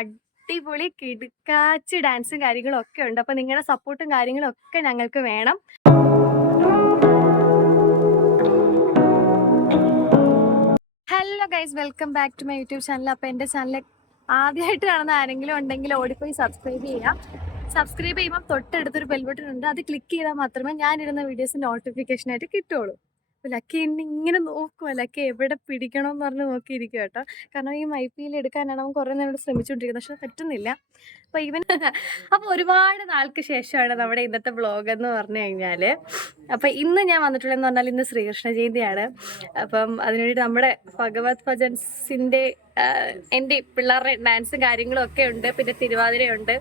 അടിപൊളി കിടുക്കാച്ച് ഡാൻസും കാര്യങ്ങളും ഒക്കെ ഉണ്ട്. അപ്പോൾ നിങ്ങളുടെ സപ്പോർട്ടും കാര്യങ്ങളും ഒക്കെ ഞങ്ങൾക്ക് വേണം. Hello guys, welcome back to my YouTube channel. അപ്പോൾ എൻ്റെ ചാനൽ ആദ്യമായിട്ട് കാണുന്ന ആരെങ്കിലും ഉണ്ടെങ്കിൽ ഓടിപ്പോയി സബ്സ്ക്രൈബ് ചെയ്യാം. സബ്സ്ക്രൈബ് ചെയ്യുമ്പോൾ തൊട്ടടുത്തൊരു ബെൽ ബട്ടൺ ഉണ്ട്, അത് ക്ലിക്ക് ചെയ്താൽ മാത്രമേ ഞാനിടുന്ന വീഡിയോസ് നോട്ടിഫിക്കേഷനായിട്ട് കിട്ടുള്ളൂ. അപ്പോൾ ലക്കി എന്നെ ഇങ്ങനെ നോക്കുക, ലക്കി എവിടെ പിടിക്കണമെന്ന് പറഞ്ഞ് നോക്കിയിരിക്കും കേട്ടോ. കാരണം ഈ മൈപ്പിയിൽ എടുക്കാനാണ് അവൻ കുറേ നേരം ശ്രമിച്ചുകൊണ്ടിരിക്കുന്നത്, പക്ഷെ പറ്റുന്നില്ല. അപ്പോൾ അപ്പോൾ ഒരുപാട് നാൾക്ക് ശേഷമാണ് നമ്മുടെ ഇന്നത്തെ വ്ളോഗ് എന്ന് പറഞ്ഞു കഴിഞ്ഞാൽ. അപ്പോൾ ഇന്ന് ഞാൻ വന്നിട്ടുള്ളതെന്ന് പറഞ്ഞാൽ ഇന്ന് ശ്രീകൃഷ്ണ ജയന്തിയാണ്. അപ്പം അതിനുവേണ്ടി നമ്മുടെ ഭഗവത് ഭജൻസിൻ്റെ എൻ്റെ പിള്ളേരുടെ ഡാൻസും കാര്യങ്ങളും ഒക്കെ ഉണ്ട്, പിന്നെ തിരുവാതിരയുണ്ട്.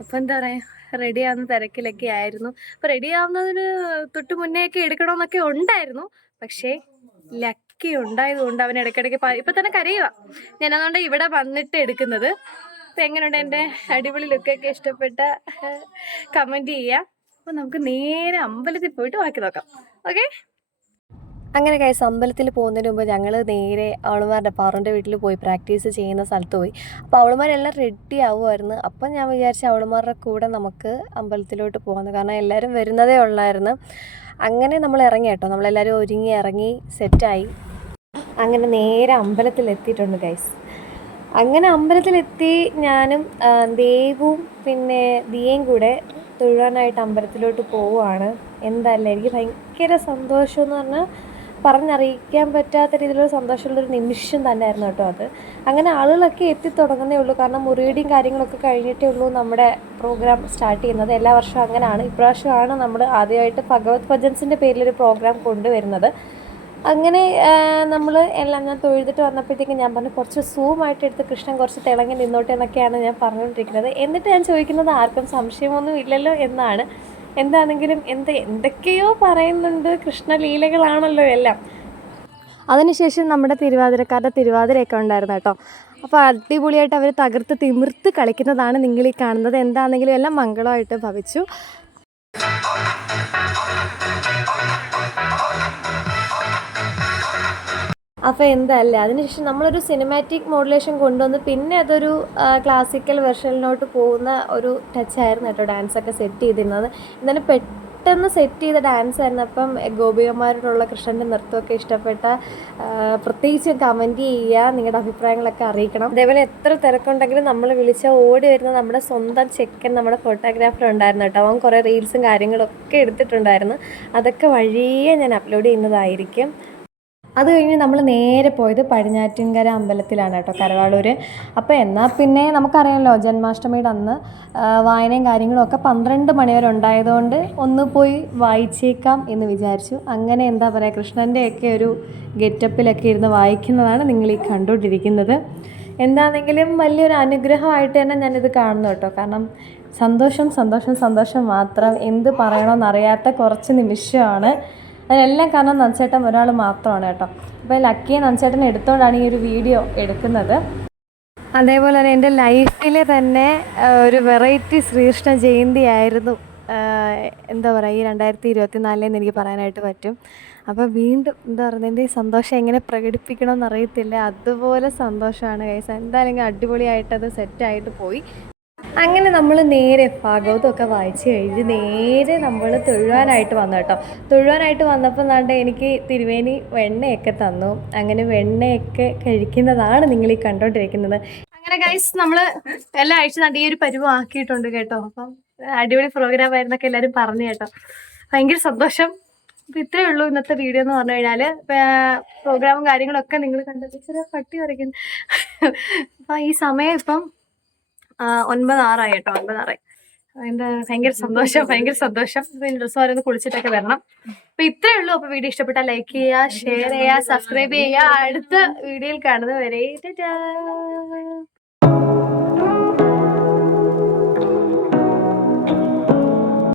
അപ്പം എന്താ പറയുക, റെഡിയാവുന്ന തിരക്കിലൊക്കെ ആയിരുന്നു. അപ്പോൾ റെഡിയാവുന്നതിന് തൊട്ട് മുന്നേ ഒക്കെ എടുക്കണമെന്നൊക്കെ ഉണ്ടായിരുന്നു, പക്ഷേ ലക്കി ഉണ്ടായതുകൊണ്ട് അവൻ ഇടയ്ക്കിടയ്ക്ക് ഇപ്പം തന്നെ കരയുക. ഞാൻ അതുകൊണ്ട് ഇവിടെ വന്നിട്ട് എടുക്കുന്നത്. അപ്പം എങ്ങനെയുണ്ട് എൻ്റെ അടിപൊളി ലുക്കൊക്കെ ഇഷ്ടപ്പെട്ട കമൻറ്റ് ചെയ്യുക. അപ്പോൾ നമുക്ക് നേരെ അമ്പലത്തിൽ പോയിട്ട് ബാക്കി നോക്കാം. ഓക്കെ. അങ്ങനെ ഗൈസ്, അമ്പലത്തിൽ പോകുന്നതിന് മുമ്പ് ഞങ്ങൾ നേരെ അവളുമാരുടെ പാറുൻ്റെ വീട്ടിൽ പോയി പ്രാക്ടീസ് ചെയ്യുന്ന സ്ഥലത്ത് പോയി. അപ്പോൾ അവളുമാരെല്ലാം റെഡി ആവുമായിരുന്നു. അപ്പം ഞാൻ വിചാരിച്ച അവളുമാരുടെ കൂടെ നമുക്ക് അമ്പലത്തിലോട്ട് പോകാമെന്ന്, കാരണം എല്ലാവരും വരുന്നതേ ഉള്ളായിരുന്നു. അങ്ങനെ നമ്മൾ ഇറങ്ങി കേട്ടോ, നമ്മളെല്ലാവരും ഒരുങ്ങി ഇറങ്ങി സെറ്റായി. അങ്ങനെ നേരെ അമ്പലത്തിലെത്തിയിട്ടുണ്ട് ഗൈസ്. അങ്ങനെ അമ്പലത്തിലെത്തി ഞാനും ദേവും പിന്നെ ദിയയും കൂടെ തൊഴുവാനായിട്ട് അമ്പലത്തിലോട്ട് പോവുകയാണ്. എന്തായാലും എനിക്ക് ഭയങ്കര സന്തോഷം എന്ന് പറഞ്ഞാൽ പറഞ്ഞറിയിക്കാൻ പറ്റാത്ത രീതിയിലുള്ള സന്തോഷമുള്ളൊരു നിമിഷം തന്നെയായിരുന്നു കേട്ടോ അത്. അങ്ങനെ ആളുകളൊക്കെ എത്തിത്തുടങ്ങുന്നേ ഉള്ളൂ, കാരണം മുറിയുടെയും കാര്യങ്ങളൊക്കെ കഴിഞ്ഞിട്ടേ ഉള്ളൂ നമ്മുടെ പ്രോഗ്രാം സ്റ്റാർട്ട് ചെയ്യുന്നത്. എല്ലാ വർഷവും അങ്ങനെയാണ്. ഇപ്രാവശ്യമാണ് നമ്മൾ ആദ്യമായിട്ട് ഭഗവത് ഭജൻസിൻ്റെ പേരിലൊരു പ്രോഗ്രാം കൊണ്ടുവരുന്നത്. അങ്ങനെ നമ്മൾ എല്ലാം ഞാൻ തൊഴുതിട്ട് വന്നപ്പോഴത്തേക്കും ഞാൻ പറഞ്ഞു കുറച്ച് സൂമായിട്ട് എടുത്ത് കൃഷ്ണൻ കുറച്ച് തിളങ്ങി നിന്നോട്ടെ എന്നൊക്കെയാണ് ഞാൻ പറഞ്ഞുകൊണ്ടിരിക്കുന്നത്. എന്നിട്ട് ഞാൻ ചോദിക്കുന്നത് ആർക്കും സംശയമൊന്നും ഇല്ലല്ലോ എന്നാണ്. എന്താണെങ്കിലും എന്തൊക്കെയോ പറയുന്നുണ്ട്, കൃഷ്ണലീലകളാണല്ലോ എല്ലാം. അതിനുശേഷം നമ്മുടെ തിരുവാതിരക്കാരുടെ തിരുവാതിരയൊക്കെ ഉണ്ടായിരുന്നു കേട്ടോ. അപ്പോൾ അടിപൊളിയായിട്ട് അവർ തകർത്ത് തിമിർത്ത് കളിക്കുന്നതാണ് നിങ്ങൾ ഈ കാണുന്നത്. എന്താണെങ്കിലും എല്ലാം മംഗളമായിട്ട് ഭവിച്ചു. അപ്പോൾ എന്തല്ലേ, അതിനുശേഷം നമ്മളൊരു സിനിമാറ്റിക് മോഡുലേഷൻ കൊണ്ടുവന്ന് പിന്നെ അതൊരു ക്ലാസിക്കൽ വെർഷനിലോട്ട് പോകുന്ന ഒരു ടച്ചായിരുന്നു കേട്ടോ ഡാൻസൊക്കെ സെറ്റ് ചെയ്തിരുന്നത്. എന്നാലും പെട്ടെന്ന് സെറ്റ് ചെയ്ത ഡാൻസ് ആയിരുന്നു. അപ്പം ഗോപികമാരോടുള്ള കൃഷ്ണൻ്റെ നൃത്തമൊക്കെ ഇഷ്ടപ്പെട്ട പ്രത്യേകിച്ച് കമൻറ്റ് ചെയ്യുക, നിങ്ങളുടെ അഭിപ്രായങ്ങളൊക്കെ അറിയിക്കണം. അതേപോലെ എത്ര തിരക്കുണ്ടെങ്കിലും നമ്മൾ വിളിച്ചാൽ ഓടി വരുന്ന നമ്മുടെ സ്വന്തം ചെക്കൻ നമ്മുടെ ഫോട്ടോഗ്രാഫർ ഉണ്ടായിരുന്നു കേട്ടോ. അവൻ കുറേ റീൽസും കാര്യങ്ങളൊക്കെ എടുത്തിട്ടുണ്ടായിരുന്നു. അതൊക്കെ വഴിയെ ഞാൻ അപ്ലോഡ് ചെയ്യുന്നതായിരിക്കും. അത് കഴിഞ്ഞ് നമ്മൾ നേരെ പോയത് പടിഞ്ഞാറ്റിൻകര അമ്പലത്തിലാണ് കേട്ടോ, കരവാളൂർ. അപ്പോൾ എന്നാൽ പിന്നെ നമുക്കറിയാമല്ലോ ജന്മാഷ്ടമിയുടെ അന്ന് വായനയും കാര്യങ്ങളും ഒക്കെ 12 മണി വരെ ഉണ്ടായതുകൊണ്ട് ഒന്ന് പോയി വായിച്ചേക്കാം എന്ന് വിചാരിച്ചു. അങ്ങനെ എന്താ പറയുക, കൃഷ്ണൻ്റെയൊക്കെ ഒരു ഗെറ്റപ്പിലൊക്കെ ഇരുന്ന് വായിക്കുന്നതാണ് നിങ്ങൾ ഈ കണ്ടുകൊണ്ടിരിക്കുന്നത്. എന്താണെങ്കിലും വലിയൊരു അനുഗ്രഹമായിട്ട് തന്നെ ഞാനിത് കാണുന്നു കേട്ടോ. കാരണം സന്തോഷം സന്തോഷം സന്തോഷം മാത്രം, എന്ത് പറയണമെന്നറിയാത്ത കുറച്ച് നിമിഷമാണ്. അതിനെല്ലാം കാരണം നന്ദച്ചേട്ടൻ ഒരാൾ മാത്രമാണ് കേട്ടോ. അപ്പോൾ ലക്കിയെ നന്ദച്ചേട്ടൻ എടുത്തുകൊണ്ടാണ് ഈ ഒരു വീഡിയോ എടുക്കുന്നത്. അതേപോലെ തന്നെ എൻ്റെ ലൈഫിലെ തന്നെ ഒരു വെറൈറ്റി ശ്രീകൃഷ്ണ ജയന്തി ആയിരുന്നു എന്താ പറയുക ഈ 2024 എനിക്ക് പറയാനായിട്ട് പറ്റും. അപ്പോൾ വീണ്ടും എന്താ പറയുന്നത്, എൻ്റെ സന്തോഷം എങ്ങനെ പ്രകടിപ്പിക്കണമെന്ന് അറിയത്തില്ല, അതുപോലെ സന്തോഷമാണ് ഗൈസ്. എന്തായാലും അടിപൊളിയായിട്ടത് സെറ്റായിട്ട് പോയി. അങ്ങനെ നമ്മൾ നേരെ ഭാഗവതമൊക്കെ വായിച്ച് കഴിഞ്ഞ് നേരെ നമ്മൾ തൊഴുവാനായിട്ട് വന്നു കേട്ടോ. തൊഴുവാനായിട്ട് വന്നപ്പോൾ എന്നാണ്ട് എനിക്ക് തിരുവേനി വെണ്ണയൊക്കെ തന്നു. അങ്ങനെ വെണ്ണയൊക്കെ കഴിക്കുന്നതാണ് നിങ്ങൾ ഈ കണ്ടോണ്ടിരിക്കുന്നത്. അങ്ങനെ ഗൈസ്, നമ്മൾ എല്ലാ ആഴ്ച നടി ഈ ഒരു പരുവം ആക്കിയിട്ടുണ്ട് കേട്ടോ. അപ്പം അടിപൊളി പ്രോഗ്രാം ആയിരുന്നൊക്കെ എല്ലാവരും പറഞ്ഞു കേട്ടോ. ഭയങ്കര സന്തോഷം. അപ്പം ഇത്രയേ ഉള്ളൂ ഇന്നത്തെ വീഡിയോ എന്ന് പറഞ്ഞു കഴിഞ്ഞാൽ. പ്രോഗ്രാമും കാര്യങ്ങളൊക്കെ നിങ്ങൾ കണ്ടത് ചെറിയ പട്ടി വരയ്ക്കുന്നു. അപ്പം ഈ സമയം ഇപ്പം 9:06 കേട്ടോ, 9:06. എന്താ ഭയങ്കര സന്തോഷം. ഡ്രസ്സ് വരെ കുളിച്ചിട്ടൊക്കെ വരണം. അപ്പൊ ഇത്രയേ ഉള്ളൂ. അപ്പൊ വീഡിയോ ഇഷ്ടപ്പെട്ടാൽ ലൈക്ക് ചെയ്യുക, ഷെയർ ചെയ്യുക, സബ്സ്ക്രൈബ് ചെയ്യുക. അടുത്ത വീഡിയോയിൽ കാണുന്നത് വരെ